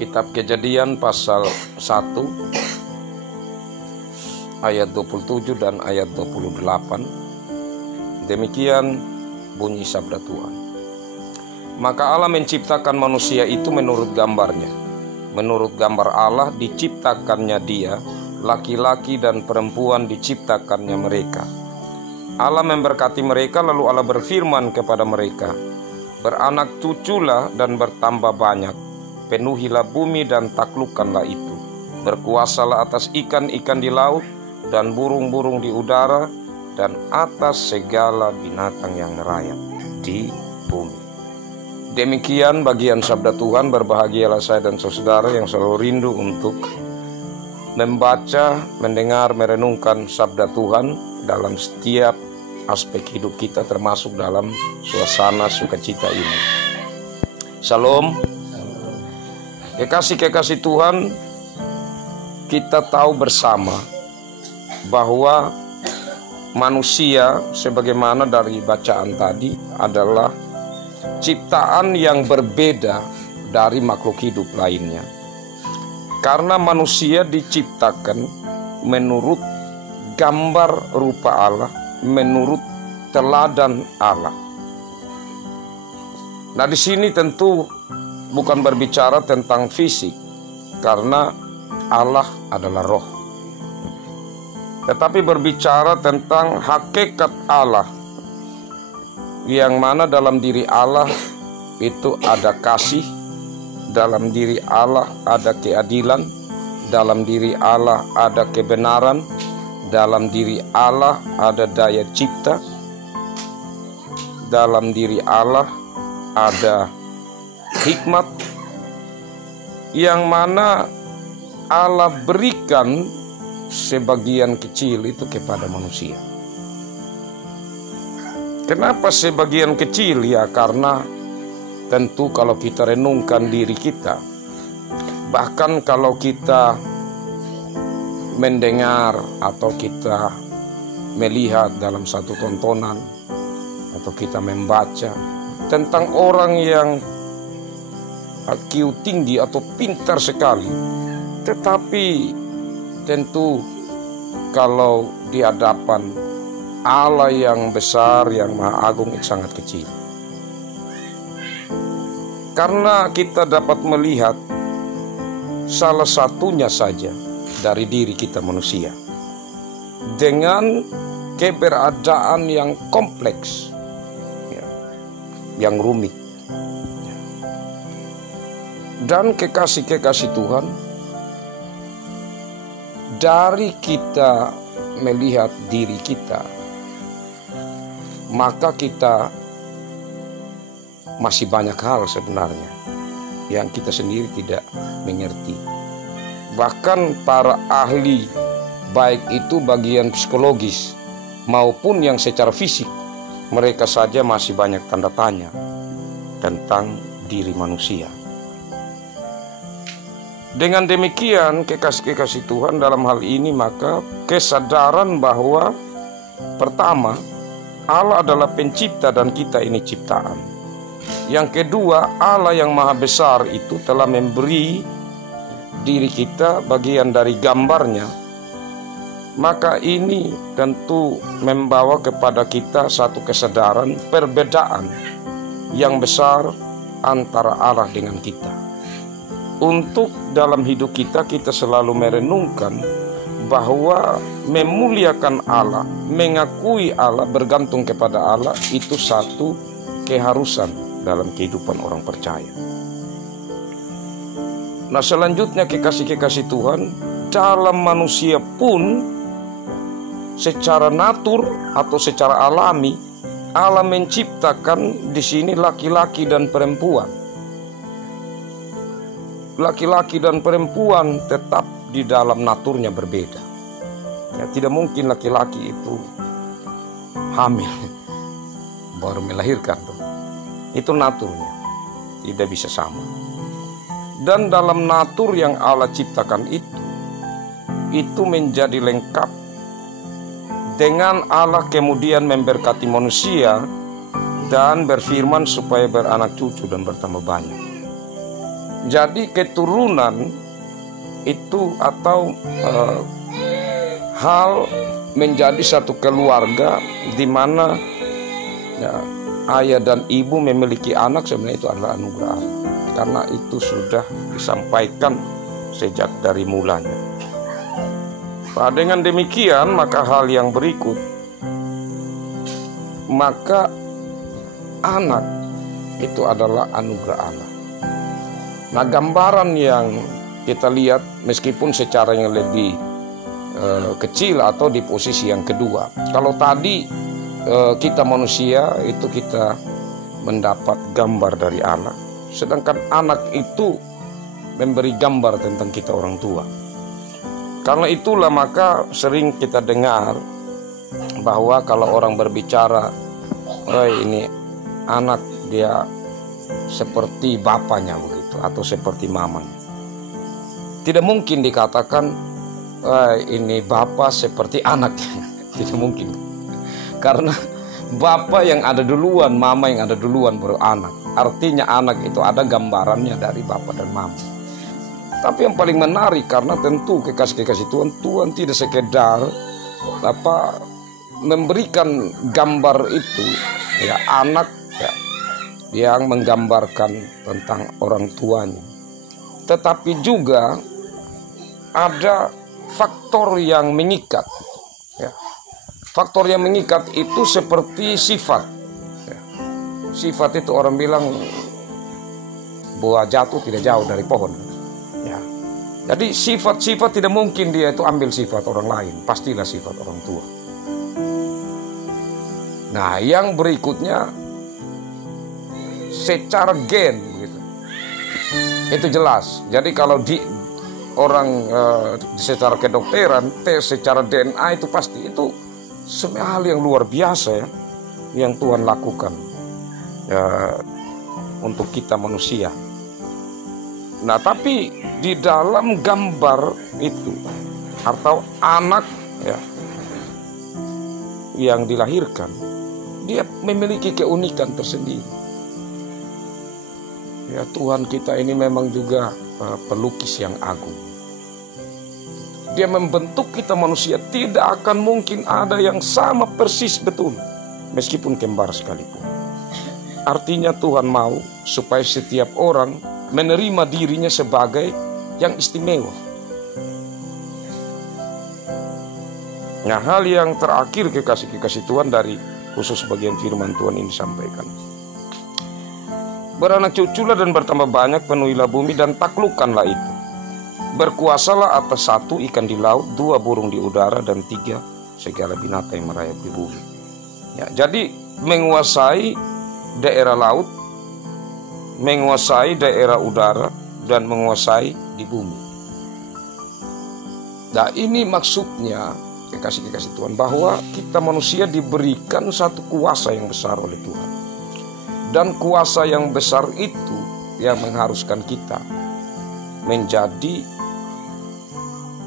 Kitab Kejadian pasal 1 ayat 27 dan ayat 28. Demikian bunyi sabda Tuhan. Maka Allah menciptakan manusia itu menurut gambarnya. Menurut gambar Allah diciptakannya dia, laki-laki dan perempuan diciptakannya mereka. Allah memberkati mereka, lalu Allah berfirman kepada mereka, beranak cuculah dan bertambah banyak, penuhilah bumi dan taklukkanlah itu. Berkuasalah atas ikan-ikan di laut dan burung-burung di udara dan atas segala binatang yang merayap di bumi. Demikian bagian sabda Tuhan. Berbahagialah saya dan saudara yang selalu rindu untuk membaca, mendengar, merenungkan sabda Tuhan dalam setiap aspek hidup kita, termasuk dalam suasana sukacita ini. Shalom. Kekasih-kekasih Tuhan, kita tahu bersama bahwa manusia sebagaimana dari bacaan tadi adalah ciptaan yang berbeda dari makhluk hidup lainnya. Karena manusia diciptakan menurut gambar rupa Allah, menurut teladan Allah. Nah, di sini tentu bukan berbicara tentang fisik, karena Allah adalah roh. Tetapi berbicara tentang hakikat Allah, yang mana dalam diri Allah itu ada kasih, dalam diri Allah ada keadilan, dalam diri Allah ada kebenaran, dalam diri Allah ada daya cipta, dalam diri Allah ada hikmat, yang mana Allah berikan sebagian kecil itu kepada manusia. Kenapa sebagian kecil? Ya karena tentu kalau kita renungkan diri kita, bahkan kalau kita mendengar atau kita melihat dalam satu tontonan atau kita membaca tentang orang yang IQ tinggi atau pintar sekali, tetapi tentu kalau di hadapan Allah yang besar, yang maha agung, itu sangat kecil. Karena kita dapat melihat salah satunya saja dari diri kita manusia, dengan keberadaan yang kompleks, yang rumit. Dan kekasih-kekasih Tuhan, dari kita melihat diri kita, maka kita masih banyak hal sebenarnya yang kita sendiri tidak mengerti. Bahkan para ahli, baik itu bagian psikologis maupun yang secara fisik, mereka saja masih banyak tanda tanya tentang diri manusia. Dengan demikian, kekasih-kekasih Tuhan, dalam hal ini maka kesadaran bahwa pertama, Allah adalah pencipta dan kita ini ciptaan. Yang kedua, Allah yang maha besar itu telah memberi diri kita bagian dari gambarnya. Maka ini tentu membawa kepada kita satu kesadaran perbedaan yang besar antara Allah dengan kita. Untuk dalam hidup kita, kita selalu merenungkan bahwa memuliakan Allah, mengakui Allah, bergantung kepada Allah, itu satu keharusan dalam kehidupan orang percaya. Nah, selanjutnya kekasih-kekasih Tuhan, dalam manusia pun secara natur atau secara alami, Allah menciptakan di sini laki-laki dan perempuan. Laki-laki dan perempuan tetap di dalam naturnya berbeda. Ya, tidak mungkin laki-laki itu hamil baru melahirkan. Itu naturnya, tidak bisa sama. Dan dalam natur yang Allah ciptakan itu menjadi lengkap dengan Allah kemudian memberkati manusia dan berfirman supaya beranak cucu dan bertambah banyak. Jadi keturunan itu atau hal menjadi satu keluarga di mana ya, ayah dan ibu memiliki anak, sebenarnya itu adalah anugerah Allah. Karena itu sudah disampaikan sejak dari mulanya. Dengan demikian, maka hal yang berikut, maka anak itu adalah anugerah Allah. Nah, gambaran yang kita lihat meskipun secara yang lebih kecil atau di posisi yang kedua. Kalau tadi kita manusia itu kita mendapat gambar dari Allah, sedangkan anak itu memberi gambar tentang kita orang tua. Karena itulah maka sering kita dengar bahwa kalau orang berbicara, ini anak dia seperti bapaknya begitu atau seperti mamanya. Tidak mungkin dikatakan ini bapak seperti anaknya. Tidak mungkin. Karena bapak yang ada duluan, mama yang ada duluan baru anak. Artinya anak itu ada gambarannya dari bapak dan mama. Tapi yang paling menarik karena tentu kekasih-kekasih Tuhan, Tuhan tidak sekedar memberikan gambar itu ya anak ya, yang menggambarkan tentang orang tuanya. Tetapi juga ada faktor yang mengikat ya. Faktor yang mengikat itu seperti sifat ya. Sifat itu orang bilang buah jatuh tidak jauh dari pohon ya. Jadi sifat-sifat tidak mungkin dia itu ambil sifat orang lain, pastilah sifat orang tua. Nah, yang berikutnya secara gen gitu. Itu jelas. Jadi kalau di orang secara kedokteran tes secara DNA itu pasti itu semua hal yang luar biasa ya, yang Tuhan lakukan ya, untuk kita manusia. Nah, tapi di dalam gambar itu atau anak ya, yang dilahirkan, dia memiliki keunikan tersendiri. Ya, Tuhan kita ini memang juga pelukis yang agung. Dia membentuk kita manusia, tidak akan mungkin ada yang sama persis betul, meskipun kembar sekalipun. Artinya Tuhan mau supaya setiap orang menerima dirinya sebagai yang istimewa. Nah, hal yang terakhir kekasih-kekasih Tuhan dari khusus bagian firman Tuhan ini disampaikan. Beranak cuculah dan bertambah banyak, penuhilah bumi dan taklukkanlah itu. Berkuasalah atas 1 ikan di laut, 2 burung di udara, dan 3 segala binatang yang merayap di bumi. Ya, jadi menguasai daerah laut, menguasai daerah udara, dan menguasai di bumi. Nah, ini maksudnya kekasih-kekasih Tuhan, bahwa kita manusia diberikan satu kuasa yang besar oleh Tuhan. Dan kuasa yang besar itu yang mengharuskan kita menjadi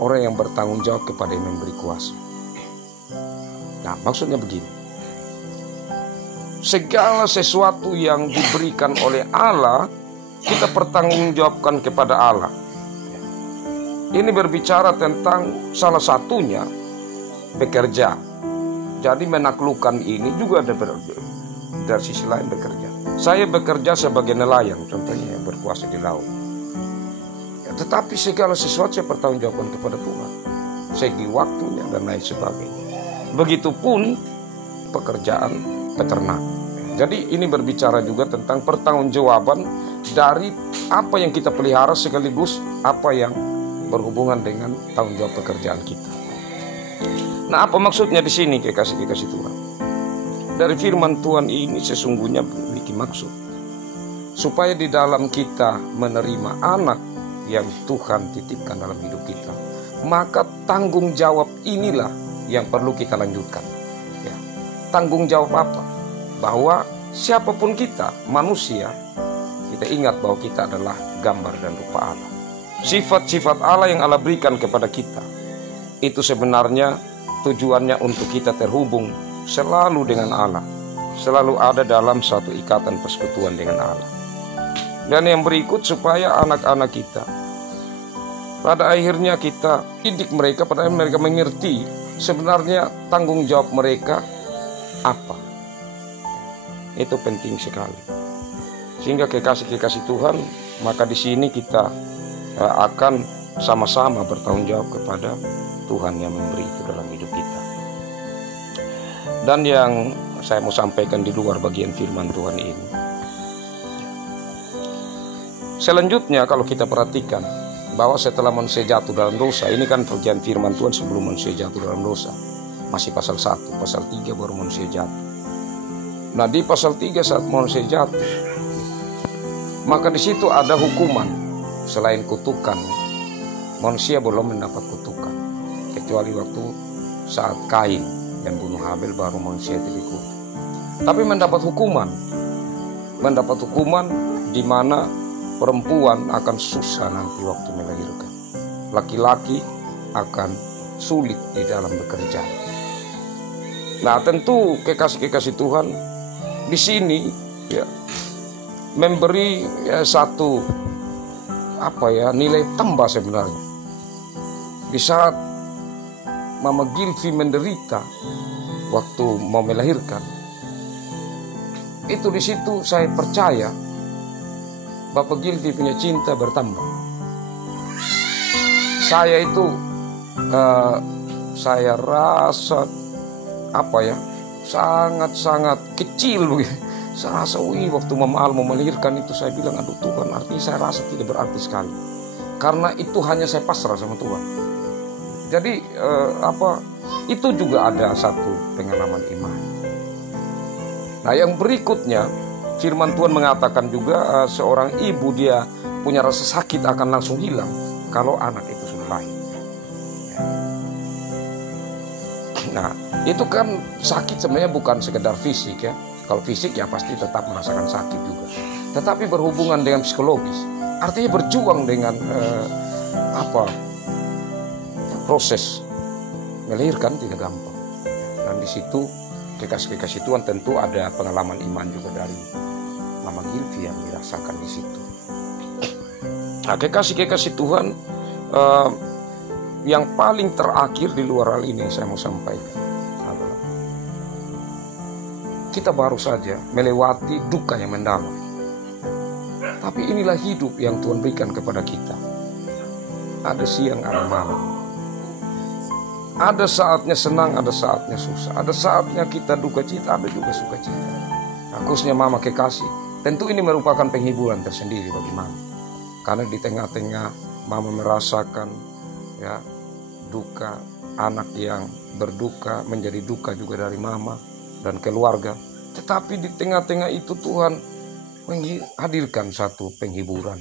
orang yang bertanggung jawab kepada yang memberi kuasa. Nah, maksudnya begini. Segala sesuatu yang diberikan oleh Allah, kita pertanggungjawabkan kepada Allah. Ini berbicara tentang salah satunya bekerja. Jadi menaklukkan ini juga ada dari sisi lain bekerja. Saya bekerja sebagai nelayan, contohnya yang berkuasa di laut. Ya, tetapi segala sesuatu saya pertanggungjawabkan kepada Tuhan, segi waktunya dan lain sebagainya. Begitupun pekerjaan peternak. Jadi ini berbicara juga tentang pertanggungjawaban dari apa yang kita pelihara sekaligus apa yang berhubungan dengan tanggung jawab pekerjaan kita. Nah, apa maksudnya di sini kekasih-kekasih Tuhan? Dari firman Tuhan ini sesungguhnya memiliki maksud supaya di dalam kita menerima anak yang Tuhan titipkan dalam hidup kita, maka tanggung jawab inilah yang perlu kita lanjutkan. Ya. Tanggung jawab apa? Bahwa siapapun kita, manusia, kita ingat bahwa kita adalah gambar dan rupa Allah. Sifat-sifat Allah yang Allah berikan kepada kita, itu sebenarnya tujuannya untuk kita terhubung selalu dengan Allah, selalu ada dalam satu ikatan persekutuan dengan Allah. Dan yang berikut supaya anak-anak kita pada akhirnya kita didik mereka, pada akhirnya mereka mengerti sebenarnya tanggung jawab mereka apa. Itu penting sekali. Sehingga kekasih-kekasih Tuhan, maka di sini kita akan sama-sama bertanggung jawab kepada Tuhan yang memberi itu dalam hidup kita. Dan yang saya mau sampaikan di luar bagian firman Tuhan ini, selanjutnya kalau kita perhatikan bahwa setelah manusia jatuh dalam dosa, ini kan bagian firman Tuhan sebelum manusia jatuh dalam dosa, masih pasal 1, pasal 3 baru manusia jatuh. Nah, di pasal 3 saat manusia jatuh, maka di situ ada hukuman selain kutukan. Manusia belum mendapat kutukan kecuali waktu saat Kain yang bunuh Habel, baru manusia itu dikutuk. Tapi mendapat hukuman di mana perempuan akan susah nanti waktu melahirkan. Laki-laki akan sulit di dalam bekerja. Nah, tentu kekasih-kekasih Tuhan di sini ya memberi satu nilai tambah sebenarnya. Di saat Mama Gilvi menderita waktu mau melahirkan, itu di situ saya percaya Bapak Gilvi punya cinta bertambah. Saya itu saya rasa sangat-sangat kecil begitu. Saya rasa waktu Mama Al mau melahirkan itu saya bilang, aduh Tuhan, artinya saya rasa tidak berarti sekali. Karena itu hanya saya pasrah sama Tuhan. Jadi itu juga ada satu pengalaman iman. Nah, yang berikutnya firman Tuhan mengatakan juga seorang ibu dia punya rasa sakit akan langsung hilang kalau anak itu sudah lahir. Nah, itu kan sakit sebenarnya bukan sekedar fisik ya. Kalau fisik ya pasti tetap merasakan sakit juga. Tetapi berhubungan dengan psikologis, artinya berjuang dengan proses melahirkan tidak gampang. Dan di situ kekasih-kekasih Tuhan tentu ada pengalaman iman juga dari Mama Gilvi yang dirasakan di situ. Nah, kekasih-kekasih Tuhan, yang paling terakhir di luar hal ini yang saya mau sampaikan adalah kita baru saja melewati duka yang mendalam. Tapi inilah hidup yang Tuhan berikan kepada kita. Ada siang, ada malam. Ada saatnya senang, ada saatnya susah. Ada saatnya kita duka cita, ada juga suka cita. Khususnya Mama kekasih, tentu ini merupakan penghiburan tersendiri bagi Mama. Karena di tengah-tengah Mama merasakan duka, anak yang berduka menjadi duka juga dari Mama dan keluarga. Tetapi di tengah-tengah itu Tuhan menghadirkan satu penghiburan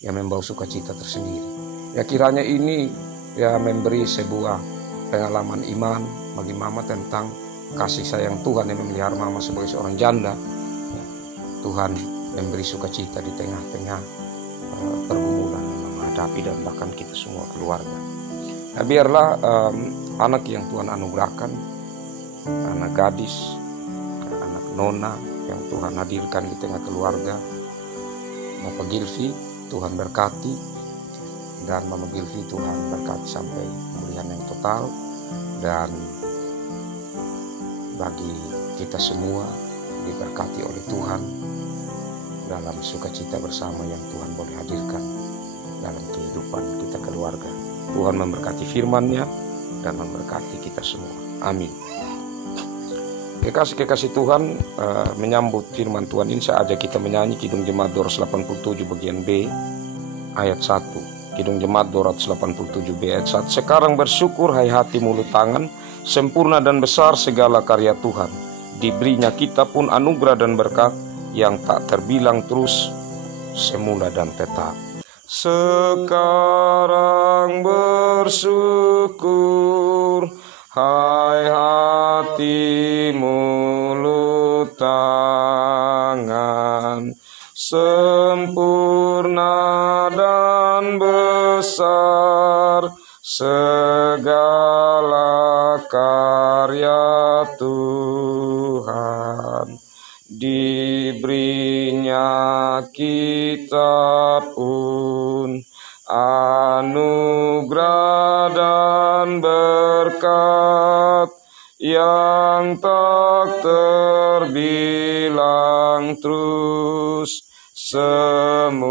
yang membawa sukacita tersendiri. Ya, kiranya ini memberi sebuah pengalaman iman bagi Mama tentang kasih sayang Tuhan yang memelihara Mama sebagai seorang janda. Ya, Tuhan memberi sukacita di tengah-tengah pergumulan yang menghadapi dan bahkan kita semua keluarga. Nah, biarlah anak yang Tuhan anugerahkan, anak gadis, anak nona yang Tuhan hadirkan di tengah keluarga, Bapak Gilvi Tuhan berkati, dan Mama Gilvi Tuhan berkati sampai pemulihan yang total. Dan bagi kita semua diberkati oleh Tuhan dalam sukacita bersama yang Tuhan boleh hadirkan dalam kehidupan kita keluarga. Tuhan memberkati firman-Nya dan memberkati kita semua. Amin. Kekasih-kekasih Tuhan, menyambut firman Tuhan ini saya ajak kita menyanyi Kidung Jemaat 287 bagian B ayat 1. Kidung Jemaat 287B ayat 1. Sekarang bersyukur hai hati mulut tangan, sempurna dan besar segala karya Tuhan. Diberinya kita pun anugerah dan berkat yang tak terbilang terus, semula dan tetap. Sekarang bersyukur hai hati mulut tangan, sempurna dan besar segala karya Tuhan. Diberinya kita pun anugerah dan berkat yang tak terbilang terus semula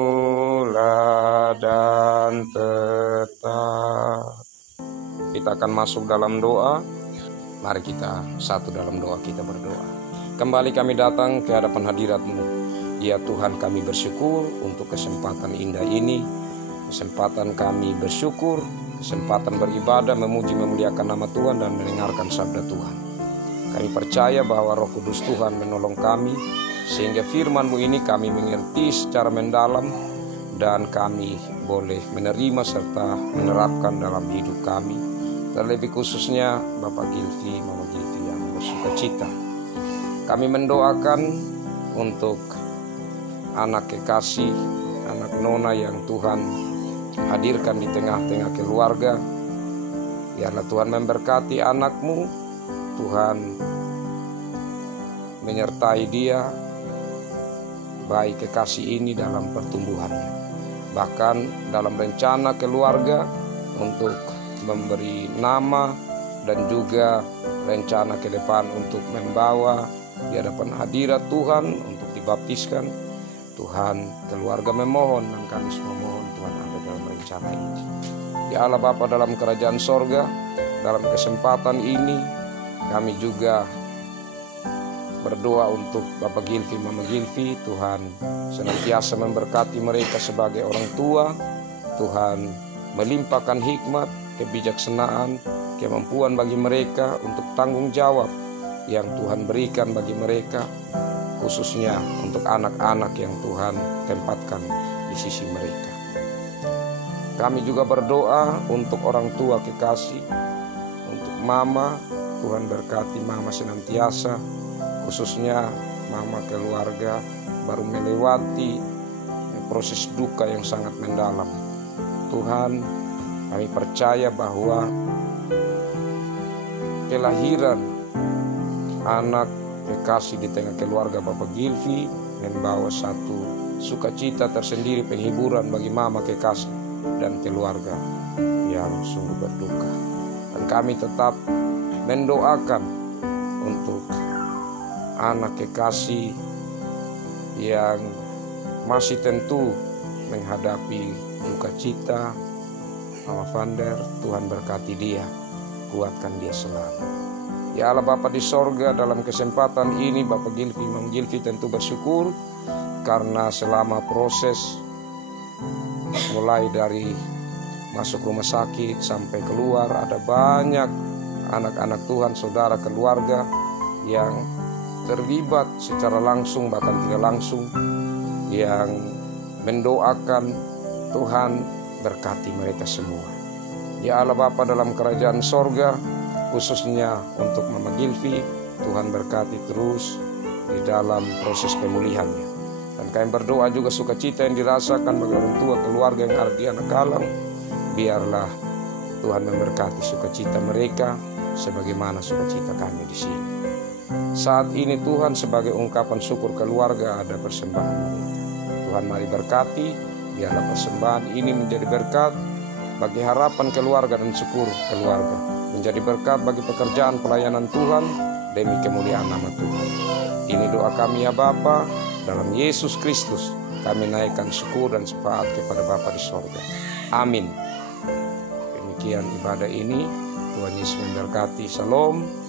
dan tetap. Kita akan masuk dalam doa. Mari kita satu dalam doa, kita berdoa. Kembali kami datang ke hadapan hadirat-Mu. Ya Tuhan, kami bersyukur untuk kesempatan indah ini. Kesempatan kami bersyukur, kesempatan beribadah, memuji, memuliakan nama Tuhan dan mendengarkan sabda Tuhan. Kami percaya bahwa Roh Kudus Tuhan menolong kami, sehingga firman-Mu ini kami mengerti secara mendalam, dan kami boleh menerima serta menerapkan dalam hidup kami. Terlebih khususnya Bapak Gilvi, Mama Gilvi yang bersuka cita. Kami mendoakan untuk anak kekasih, anak Nona yang Tuhan hadirkan di tengah-tengah keluarga. Biarlah Tuhan memberkati anak-Mu, Tuhan menyertai dia, baik kekasih ini dalam pertumbuhannya, bahkan dalam rencana keluarga untuk memberi nama dan juga rencana ke depan untuk membawa di hadapan hadirat Tuhan untuk dibaptiskan. Tuhan, keluarga memohon dan kami semua mohon Tuhan ada dalam rencana ini. Ya Allah Bapa dalam kerajaan sorga, dalam kesempatan ini kami juga berdoa untuk Bapak Gilvi, Mama Gilvi. Tuhan senantiasa memberkati mereka sebagai orang tua. Tuhan melimpahkan hikmat, kebijaksanaan, kemampuan bagi mereka untuk tanggung jawab yang Tuhan berikan bagi mereka, khususnya untuk anak-anak yang Tuhan tempatkan di sisi mereka. Kami juga berdoa untuk orang tua kekasih, untuk Mama. Tuhan berkati Mama senantiasa, khususnya Mama keluarga baru melewati proses duka yang sangat mendalam. Tuhan, kami percaya bahwa kelahiran anak kekasih di tengah keluarga Bapak Gilvi membawa satu sukacita tersendiri, penghiburan bagi Mama kekasih dan keluarga yang sungguh berduka. Dan kami tetap mendoakan untuk anak kekasih yang masih tentu menghadapi duka cita, Mama Vander. Tuhan berkati dia, kuatkan dia selalu. Ya Allah Bapa di sorga, dalam kesempatan ini Bapak Gilvi, Mama Gilvi tentu bersyukur karena selama proses mulai dari masuk rumah sakit sampai keluar, ada banyak anak-anak Tuhan, saudara keluarga yang terlibat secara langsung bahkan tidak langsung, yang mendoakan. Tuhan berkati mereka semua. Ya Allah Bapa dalam kerajaan sorga, khususnya untuk Mama Gilvi, Tuhan berkati terus di dalam proses pemulihannya. Dan kami berdoa juga sukacita yang dirasakan bagi orang tua keluarga yang ada di Anak Alam. Biarlah Tuhan memberkati sukacita mereka sebagaimana sukacita kami di sini. Saat ini Tuhan, sebagai ungkapan syukur keluarga, ada persembahan mereka. Tuhan mari berkati, biarlah persembahan ini menjadi berkat bagi harapan keluarga dan syukur keluarga, menjadi berkat bagi pekerjaan pelayanan Tuhan demi kemuliaan nama Tuhan. Ini doa kami ya Bapa, dalam Yesus Kristus kami naikkan syukur dan syafaat kepada Bapa di sorga. Amin. Demikian ibadah ini, Tuhan Yesus memberkati. Shalom.